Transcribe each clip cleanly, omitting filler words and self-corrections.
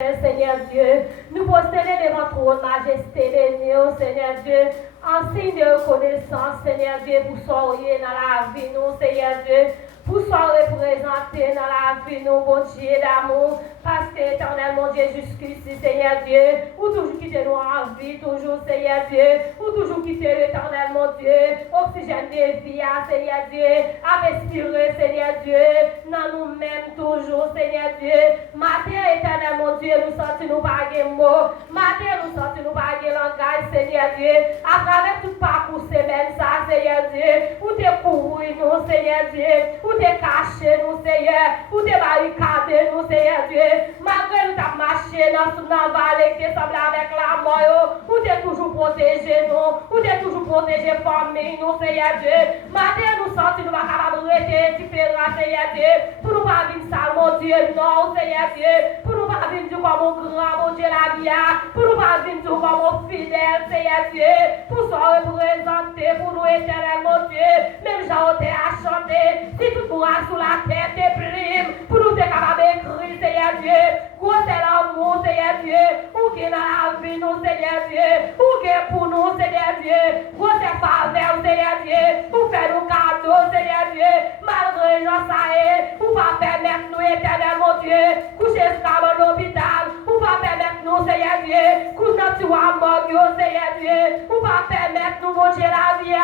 Seigneur Dieu, nous postérons devant ton majesté bénie, Seigneur Dieu, en signe de reconnaissance, Seigneur Dieu, pour soyez dans la vie, nous, Seigneur Dieu, pour soyez représenté dans la vie, nous, bon Dieu d'amour, parce que éternel, mon Dieu, jusqu'ici, Seigneur Dieu, ou toujours quitter nous en vie, toujours, Seigneur Dieu, ou toujours quitter l'éternel, mon Dieu, oxygène de vie, Seigneur Dieu, à respirer, Seigneur Dieu, dans nous-mêmes, toujours, Seigneur Dieu, matin, éternel, mon Dieu, nous sentons nous pas de mots, matin, nous sentons nous pas de langage, Seigneur Dieu, à travers tout parcours, semaine, ça, Seigneur Dieu, où t'es couru, nous, Seigneur Dieu, où t'es caché, nous, Seigneur, où t'es barricadé, nous, Seigneur Dieu, malgré nous t'as marché dans la vallée qui semble avec la mort, où t'es toujours protégé, nous, où t'es toujours protégé famille, nous, Seigneur Dieu, matin, nous sentons nous pas capables de rester différents, Seigneur Dieu, pour nous pas vivre ça, mon Dieu, non, Seigneur Dieu, pour nous pas vivre comme un grand, mon Dieu, la vie, pour nous pas vivre comme un fidèle, Seigneur Dieu, pour se représenter, pour nous éternel, mon Dieu, même j'en ai à chanter, si tout pour sous la tête déprime, pour nous être capable d'écrire, Seigneur Dieu, gros c'est l'amour, Seigneur Dieu, ou qui est dans la vie, nous, Seigneur Dieu, ou qui est pour nous, Seigneur Dieu, gros c'est faveur, Seigneur Dieu, ou faire nos cadeaux, Seigneur Dieu, malgré nous, ça est, ou pas permettre nous, éternel, mon Dieu, coucher esclave à l'hôpital, ou pas permettre nous, Seigneur Dieu, coucher notre joie mort, Seigneur Dieu, ou pas permettre nous, mon Dieu, la vie,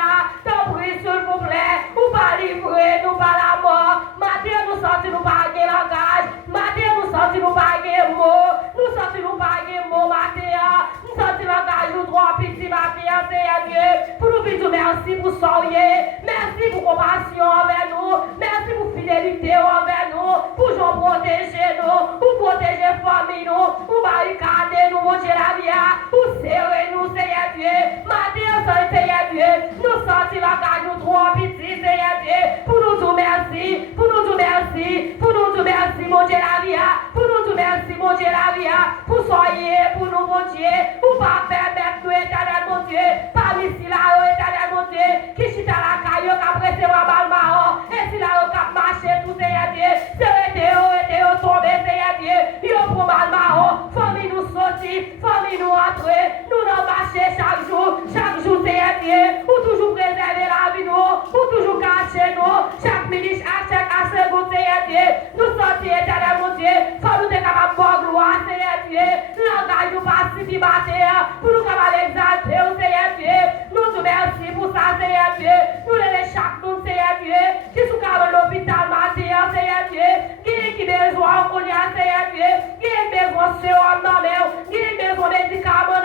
t'en prie, s'il vous plaît, ou pas livrer nous par la mort, matin nous sentons nous pas de langage, matin nous sentons nous pas de mots, nous sentons nous pas de mots, matin, nous sentons langage nous trois petits, matin, Seigneur Dieu, pour nous dire merci pour soyez, merci pour compassion envers nous, merci pour fidélité envers nous, pour nous protéger nous, pour protéger famille nous, pour barricader nous, mon Dieu, la vie, pour serrer nous, Seigneur Dieu, matin, Seigneur Dieu, nous sentons langage nous trois petits, Seigneur Dieu, pour nous dire merci, pour nous dire merci, pour nous dire merci, mon Dieu, la vie, pour nous dire merci, mon Dieu, la vie, pour soyez, pour nous, mon Dieu, pour pas permettre nous, éternel, mon Dieu, parmi si là, éternel, mon Dieu, qui chita la caillou, qu'après c'est ma balle marron, et si là, on cap marcher, tout, Seigneur Dieu, c'est été tombé, Seigneur Dieu, yo pour balle marron, famille nous sortir, famille nous entrer, nous n'en marcher chaque jour, Seigneur Dieu, pour toujours préserver la vie, nous, pour toujours cacher nous, chaque minute, chaque seconde, Seigneur Dieu, nous sortir, éternel, mon Dieu, faut nous être capable de gloire, Seigneur Dieu, l'engage nous pas si pour nous capables d'exalter, Seigneur Dieu, nous te merci pour ça, Seigneur Dieu, nous les chaque monde, Seigneur Dieu, qui sont à l'hôpital, matin, Seigneur Dieu, qui besoin, Seigneur Dieu, qui besoin de ce qui besoin de médicaments,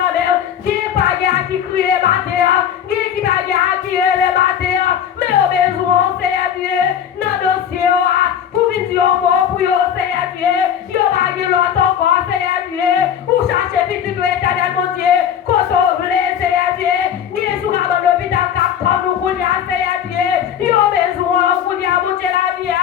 qui pas qui crie matin, qui pas qui est le matin, mais au besoin, Seigneur Dieu, dans le dossier, pour venir au mot pour vous, Seigneur Dieu, yo va y l'autre encore, Seigneur Dieu, ou chercher petit peu éternel, mon Dieu, quand on voulait, Seigneur Dieu, ni sous la l'hôpital, comme nous voulons, Seigneur Dieu, yo besoin, pour dire, mon Dieu, la vie,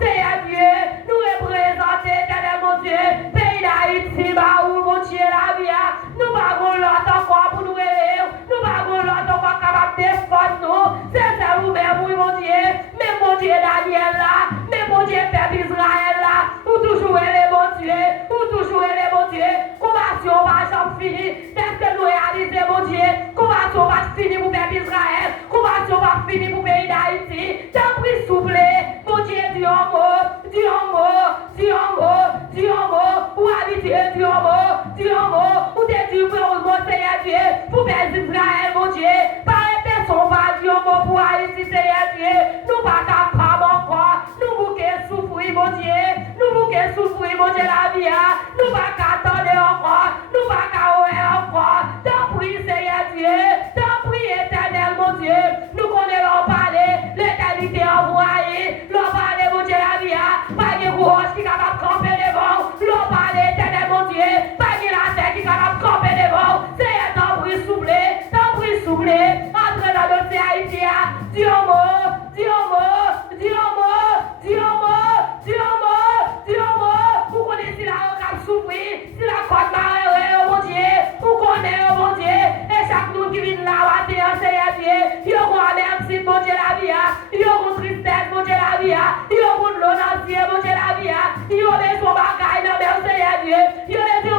Seigneur Dieu, nous représenter, éternel, mon Dieu, pays d'Haïti, bah, où, mon Dieu, la vie, nous avons l'autre encore pour nous réveiller, nous avons l'autre encore capable de défendre nous, c'est ça, nous-mêmes, oui, mon Dieu, mais mon Dieu, Daniel, là, mais mon Dieu, Père d'Israël, là, ou toujours, les bon Dieu, ou toujours, les bon Dieu, combattion va jamais finir, dès que nous réalisons, mon Dieu, combattion va finir pour Père d'Israël, combattion va finir pour pays d'Haïti, t'en prie, souffle, mon Dieu, dis un mot, dis un mot, dis un mot, dis un mot, ou habiter, dis un mot, dis un mot, ou t'es dit pour mon Seigneur Dieu, pour Père d'Israël, mon Dieu, par personne va dire un mot pour Haïti, Seigneur Dieu, nous pas capables encore, nous bouquets souffrir, mon Dieu, nous bouquets souffrir, mon Dieu, la vie, nous pas qu'attendre encore, nous pas qu'à encore, t'en prie, Seigneur Dieu, t'en prie, éternel, mon Dieu, nous connaissons parler, l'éternité envoyée, l'on parler, mon Dieu, la vie, pas de roche qui est capable de camper devant, l'on parler, éternel, mon Dieu, pas de la terre qui est capable de camper devant, Seigneur, t'en prie, souffler, entre dans le dossier haïtien, dis un mot, dis un mot, dis un mot, dis un mot, dis un mot, dis un mot, vous connaissez la robe souffrir, si la côte marée, mon Dieu, vous connaissez, mon Dieu, et chaque nous qui vient là, Seigneur Dieu, il y a merci, mon Dieu, la vie, il y a tristesse, mon Dieu, la vie, il y a l'honneur, mon Dieu, la vie, il y a des bagailles, Seigneur Dieu, il y a des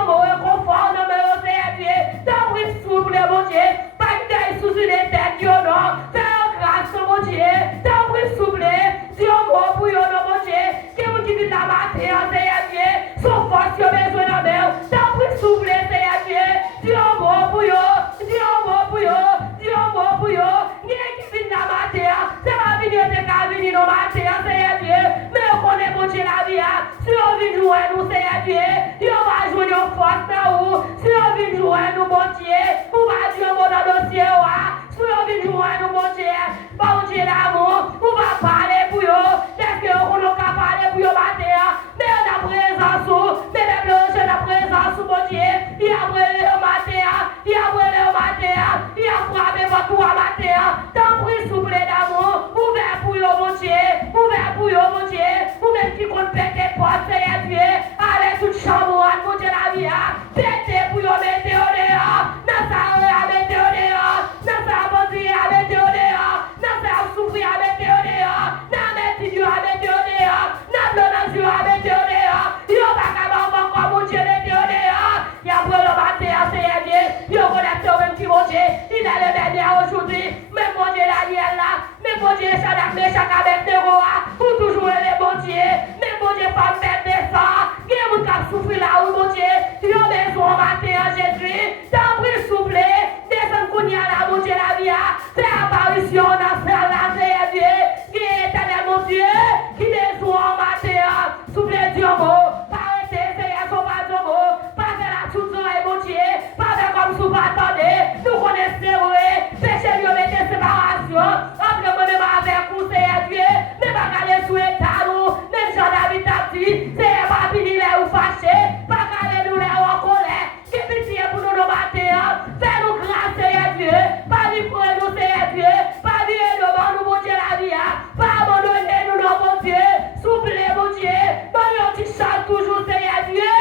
aujourd'hui, même mon Dieu Daniel là, même mon Dieu Shadrach, Meshach, Abednego, pour toujours les bon Dieu, même mon Dieu pas faire des sangs, il y a des gens qui souffrent là où mon Dieu, ils ont besoin matin en Jésus, t'en prie souffler, descends qu'on y a là, mon Dieu la vie, fais apparition dans ce là, Seigneur Dieu, qui est éternel mon Dieu, qui besoin matin, souffle Dieu mot, pas arrêter, Seigneur, son pas Dieu mot, pas faire la toute oreille, mon Dieu, pas faire comme sous pas attendez, nous connaissons, péché, Dieu, mettez séparation, après moi-même avec vous, Seigneur Dieu, mais pas qu'aller sous l'état, même Jean-David a dit, c'est pas fini là ou fâché, pas qu'aller nous là en colère, qui pitié pour nous nos matin, fais-nous grâce, Seigneur Dieu, pas lui pour nous, Seigneur Dieu, pas lui devant nous, mon Dieu, la vie, pas abandonner nous, mon Dieu, souple, mon Dieu, donne un petit chant toujours, Seigneur Dieu.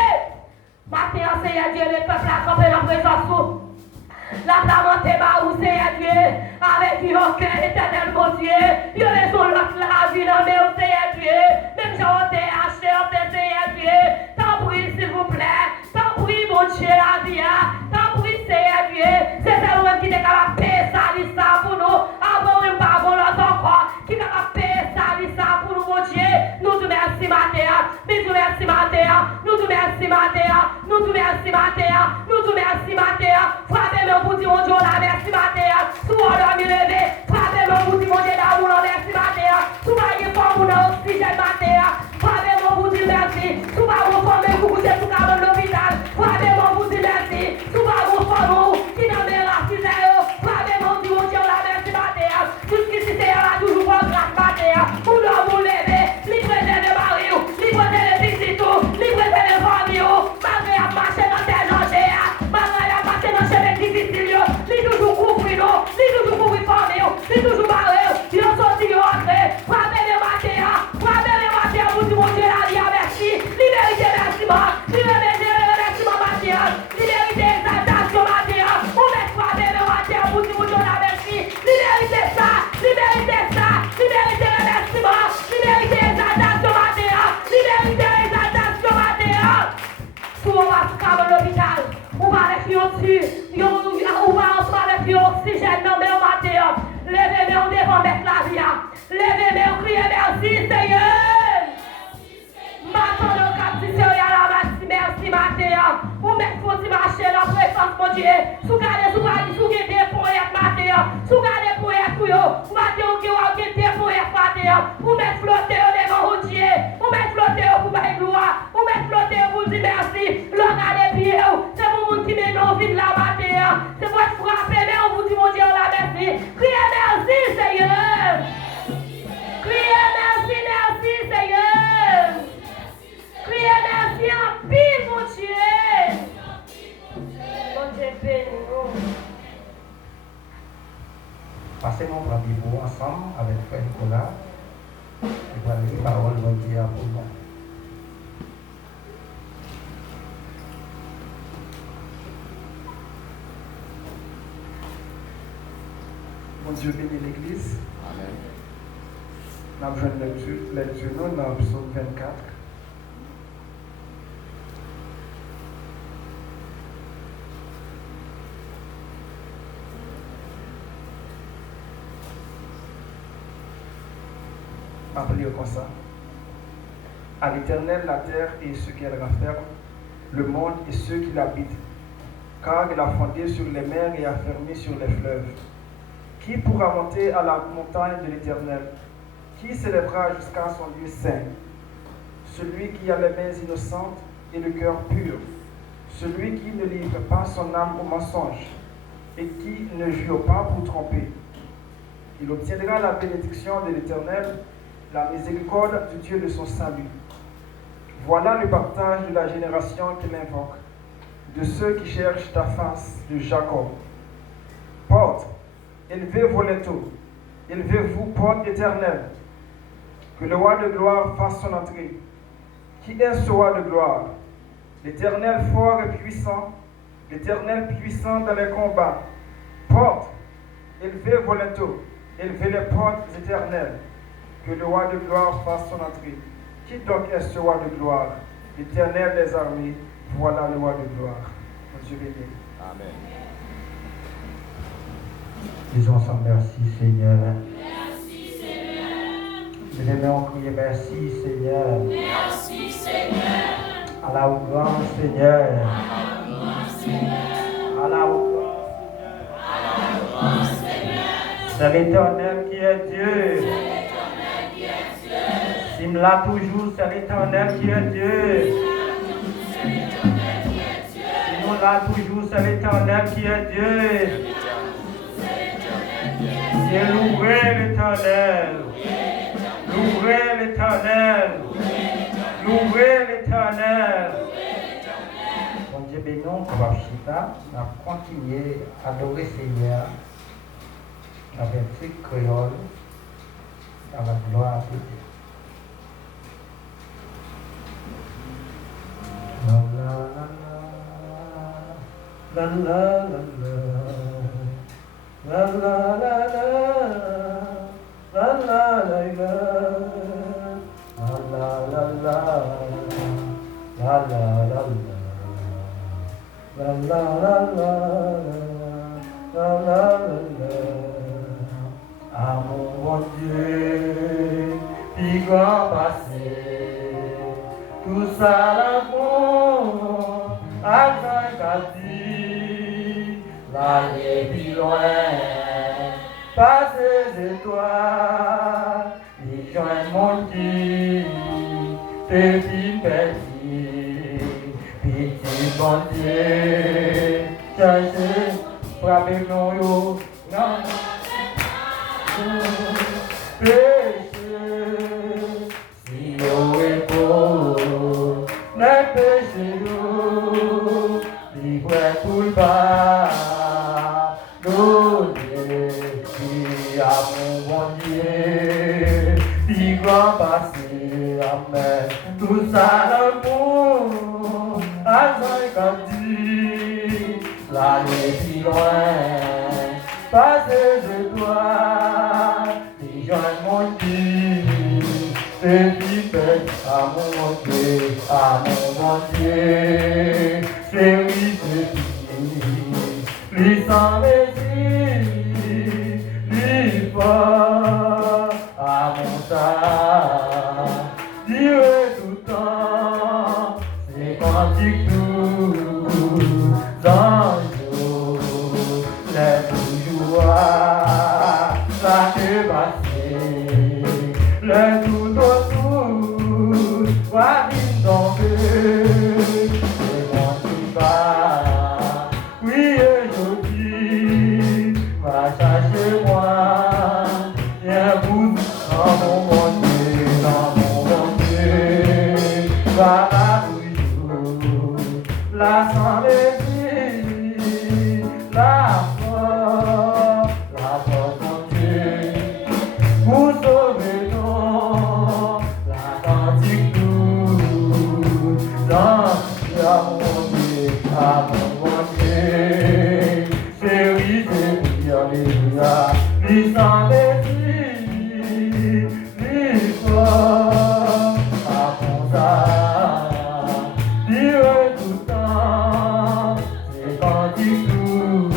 Matin, Seigneur Dieu, le peuple a campé dans présence. La flamme est où Seigneur Dieu, avec un cœur éternel, mon Dieu. Dieu, laissons l'autre la vie dans mes Seigneur Dieu. Même si on t'a acheté, on t'a Seigneur Dieu. T'en prie, s'il vous plaît. T'en prie, mon Dieu, la vie. T'en prie, Seigneur Dieu. C'est ça qui est capable de payer ça pour nous. Avant même pas avant l'autre encore. Qui est capable de payer ça pour nous, mon Dieu. Nous te merci, matin. Nous te merci, matin. Nous te merci, matin. Nous te merci, matin. Nous te merci, matin. Frappez-moi pour dire, mon Dieu, la merci, matin. Tout on doit me lever. Frappez-moi pour dire, mon Dieu, d'amour, la merci, matin. Tout va y faire pour nous, oxygène, matin. Frappez-moi pour dire merci. Tout va vous former pour coucher tout à l'hôpital. Frappez-moi pour dire merci. Tout va vous former qui n'a pas racine. Frappez-moi pour dire, mon Dieu, la merci, matin. Jusqu'ici, c'est là, toujours pour grâce, matin. Pour nous, vous lever. Livrez les maris, livrez les visites, livrez les familles. Malgré à marcher dans tes dangers, malgré à marcher dans chemin difficile, li toujours couvrir nous, li toujours couvrir famille, li toujours barrer, li ont sorti au entrée. Frappez les matins, vous dites mon Dieu la vie, merci. Libérité, merci, libérité, matin. Libérité, exaltation, matin. Vous mettez frapper le matin, vous dites mon Dieu la merci. Libérité, ça, libérité, ça, libérité, remerciement, libérité, exaltation, matin. Libérité, exaltation, matin. Tout on va se calmer l'hôpital. On va avec on va ensemble avec l'oxygène dans le matin. Levez-moi, on devant mettre la vie. Levez-moi, on crie merci, Seigneur. Maintenant, le cap du Seigneur, merci, matin. Vous mettez faut marcher dans la présence, mon Dieu. Sous garder, sous guider pour être matin. Sous garder pour être pour vous. Matin, on guider pour être matin. Vous mettez flotter devant vous, Dieu. Vous mettez flotter pour faire gloire. Vous mettez flotter pour dire merci. Regardez bien, c'est pour vous qui met nos vies de la matin. C'est pour être frappé, mais on vous dit, mon Dieu, la merci. Criez merci, Seigneur. Criez merci, merci, Seigneur. Criez merci en pile, mon Dieu. Mon Dieu, bénis-nous. Passez mon bras Bible ensemble avec Frère Nicolas. Et voilà les paroles de Dieu pour nous. Mon Dieu bénit l'Église. Amen. Nous avons une lecture dans le psaume 24. Appelé comme ça. À l'Éternel la terre et ce qu'elle renferme, le monde et ceux qui l'habitent, car il a fondé sur les mers et a fermé sur les fleuves. Qui pourra monter à la montagne de l'Éternel? Qui s'élèvera jusqu'à son lieu saint? Celui qui a les mains innocentes et le cœur pur, celui qui ne livre pas son âme au mensonge et qui ne jure pas pour tromper. Il obtiendra la bénédiction de l'Éternel, la miséricorde du Dieu de son salut. Voilà le partage de la génération qu'il invoque, de ceux qui cherchent ta face, de Jacob. Porte, élevez vos linteaux, élevez-vous, porte éternelle, que le roi de gloire fasse son entrée. Qui est ce roi de gloire? L'Éternel fort et puissant, l'Éternel puissant dans les combats. Porte, élevez vos linteaux, élevez les portes éternelles, que le roi de gloire fasse son entrée. Qui donc est ce roi de gloire? L'Éternel des armées, voilà le roi de gloire. Mon Dieu béni. Amen. Disons ensemble merci Seigneur. Bien-aimés, on crie merci Seigneur. Merci Seigneur. À la grand Seigneur. À la grand Seigneur. C'est l'Éternel qui est Dieu. S'il me l'a toujours, c'est l'Éternel qui est Dieu. S'il nous l'a toujours, c'est l'Éternel qui est Dieu. C'est louer l'Éternel. Louer l'Éternel. Louer l'Éternel. Bon Dieu béni, on va chita, on va continuer à adorer Seigneur avec un petit créole, dans la gloire de Dieu. La la la la la la la la la la la la à mon bon Dieu, puis grand passé, tout ça la bon, à Jean-Cati, l'aller plus loin, passer des étoiles, et joindre mon Dieu, petit petit, petit bon Dieu, chercher, frapper non yo, non. Péché, si yo est beau, ne péché yo, libre pour le bas, donner, qui a mon bon Dieu, puis grand passé, amen, tout ça le bon, à Jean-Cati, l'aller plus loin, passer de toi. Joins mon Dieu, c'est vivre à mon Dieu, c'est oui, c'est lui, lui sans mesure, lui fort à mon temps, Dieu tout le temps, c'est cantique tout, dans le jour, les toujours, ça te passe. Le tout autour, va vite tomber, c'est mon qui va, oui aujourd'hui, va chercher moi, viens vous dans mon bon Dieu, va à toujours, la sans les la force mon Dieu, vous sauver la cantique douce, dans à mon Dieu, c'est oui, c'est oui, alléluia, lui sans mesure, lui fort, à mon Dieu tout le temps, c'est cantique douce,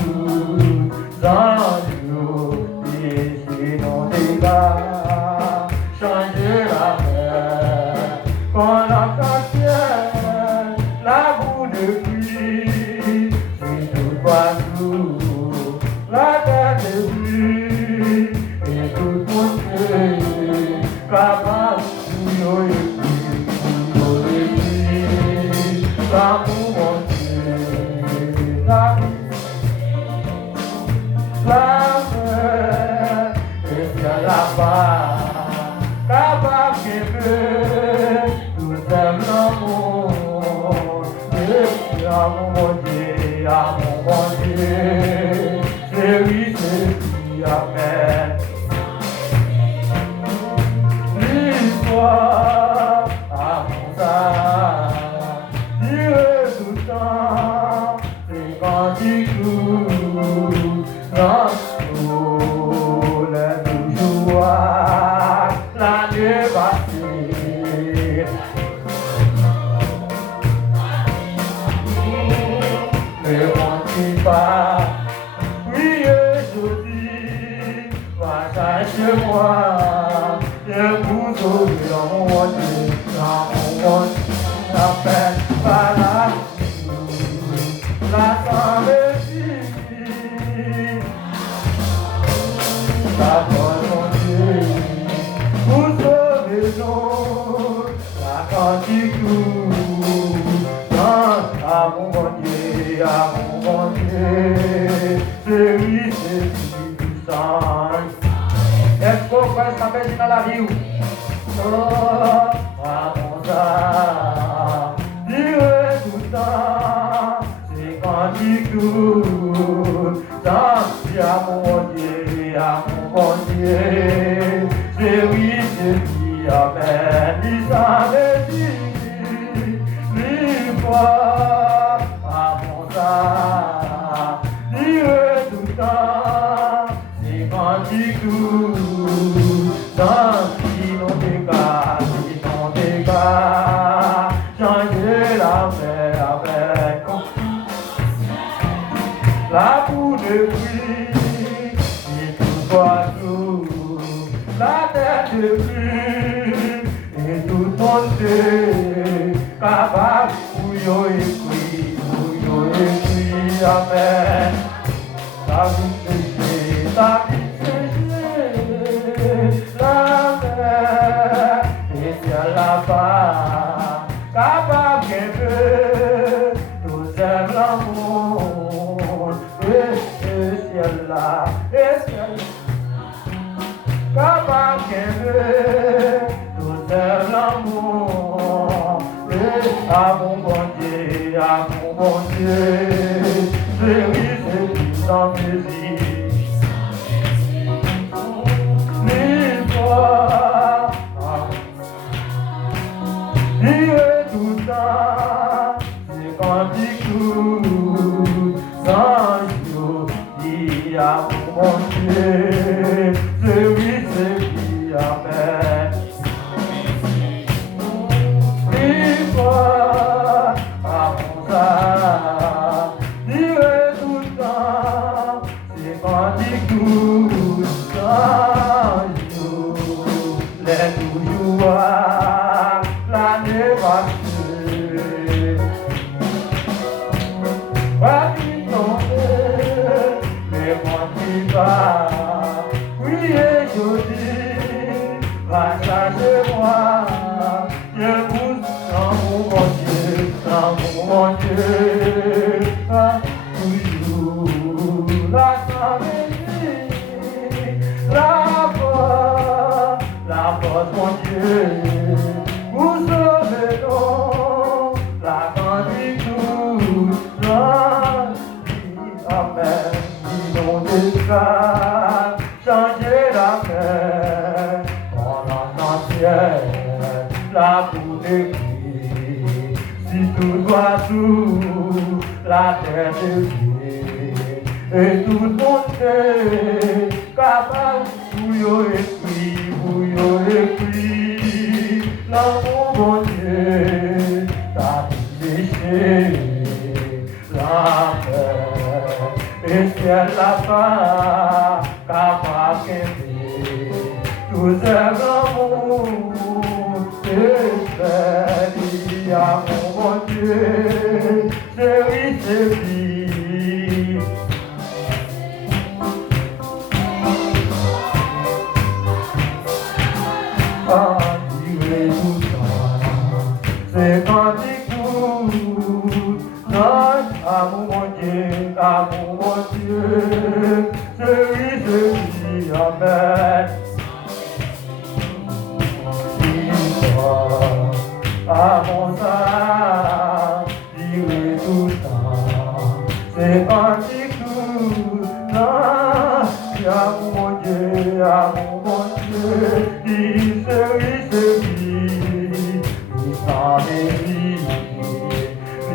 dans changer la mer, quand la cantière, la boue de pluie, c'est tout partout, la terre de pluie, et tout mon Dieu, capable, pour mon Dieu, la capable de tout l'amour, à mon bon Dieu, c'est oui, amen. L'histoire à mon Dieu tout le temps, c'est quand il coule, dans le toujours. L'année passée, ne mentis pas, oui, je dis. Dieu, à mon Dieu, c'est lui, c'est lui puissant. Est-ce qu'on peut s'appelle dans la vie? Oh, à mon âme, Dieu tout le temps, c'est quand il coule, dans à mon Dieu, à mon Dieu, c'est lui, c'est lui, amen, il s'avait dit, l'histoire, à mon âme, Dieu tout le temps, c'est quand il coule, dans changer la mer avec la boue de pluie et tout partout, la terre de pluie et tout monter, capable pour écrit, amen. La vie séchée, la vie séchée, la mer et ciel là-bas, capable qu'elle tout aime l'amour, et ciel là, et ciel capable qu'elle tout aime l'amour, et à mon bon Dieu, à mon bon Dieu, c'est lui, c'est lui sans plaisir. L'histoire, Dieu tout le temps, c'est quand il coule, sans jour, dit à mon Dieu, c'est lui, amen. L'histoire, à mon âme, Dieu tout le temps, c'est quand il coule, sans jour, les toujours. L'année passée, va qui tomber, mais moi qui va, oui et jeudi, va chercher moi, je pousse dans mon Dieu, toujours la samedi, la porte, mon Dieu. Vous sauvez donc la granditude, amen, inondez-la, changez la mer, en entière, la boue de pluie, si tout doit tout, la terre de pied, et tout le monde est capable, bouillot et puis, l'amour mon Dieu, t'as péché, la mer, et ciel là-bas, capable d'aimer, tout est l'amour, et c'est à mon Dieu, c'est lui, c'est quand il coule, à mon Dieu, celui, amen. À mon âme, Dieu tout le temps, c'est quand il coule, à mon Dieu, il celui, il s'en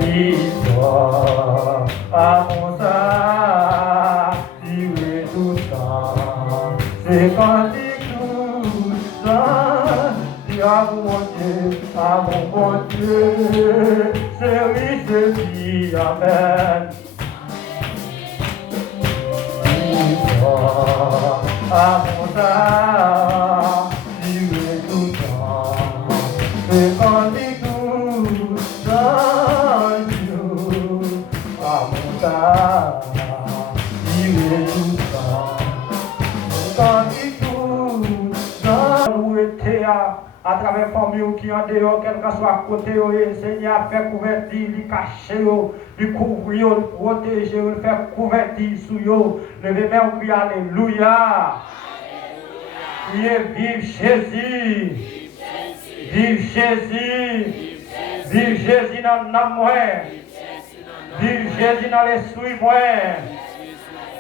l'histoire, à mon âme, Dieu tout le temps, c'est quand il coule, à mon bon Dieu, c'est lui, amen. À mon âme, Dieu est tout le temps, c'est quand il coule, à mon âme, Dieu est tout le temps, c'est quand il coule, où était à travers travers famille qui en dehors, quel que soit à côté, Seigneur, fait couverture, lui cacher, lui couvrir, lui protéger, lui faire couverture sur eux. Levez main, on crie Alléluia. Criez vive Jésus. Vive Jésus. Vive Jésus dans l'âme, vive Jésus dans l'esprit,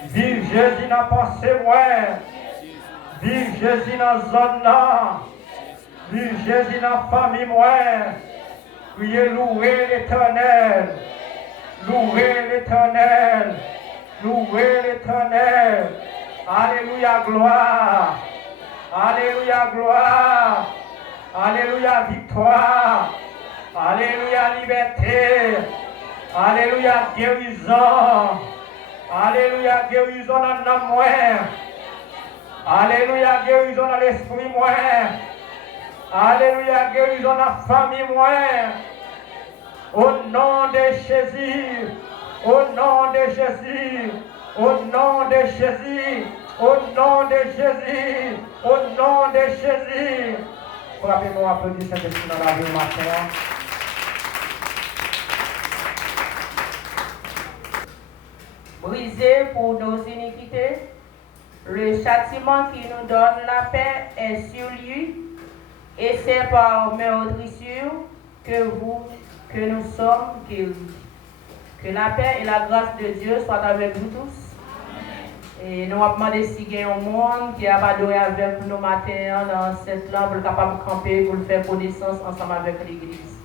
vive Jésus dans la pensée, vive Jésus dans la zone là, vive Jésus dans la famille, priez, louez l'Éternel, louez l'Éternel, louez l'Éternel. Alléluia, gloire, alléluia, gloire, alléluia, victoire. Alléluia, liberté. Alléluia, guérison. Alléluia, guérison dans l'âme. Alléluia, guérison dans l'esprit. Alléluia, guérison dans la famille. Au nom de Jésus. Au nom de Jésus. Au nom de Jésus. Au nom de Jésus. Au nom de Jésus. Frappez-nous, applaudissez Saint-Esprit dans la vie matin. Brisé pour nos iniquités, le châtiment qui nous donne la paix est sur lui, et c'est par meurtrissure que nous sommes guéris. Que la paix et la grâce de Dieu soient avec vous tous. Et nous avons demandé si il y a un monde qui a adoré avec nous matin dans cette lampe, capable de camper pour faire connaissance ensemble avec l'Église.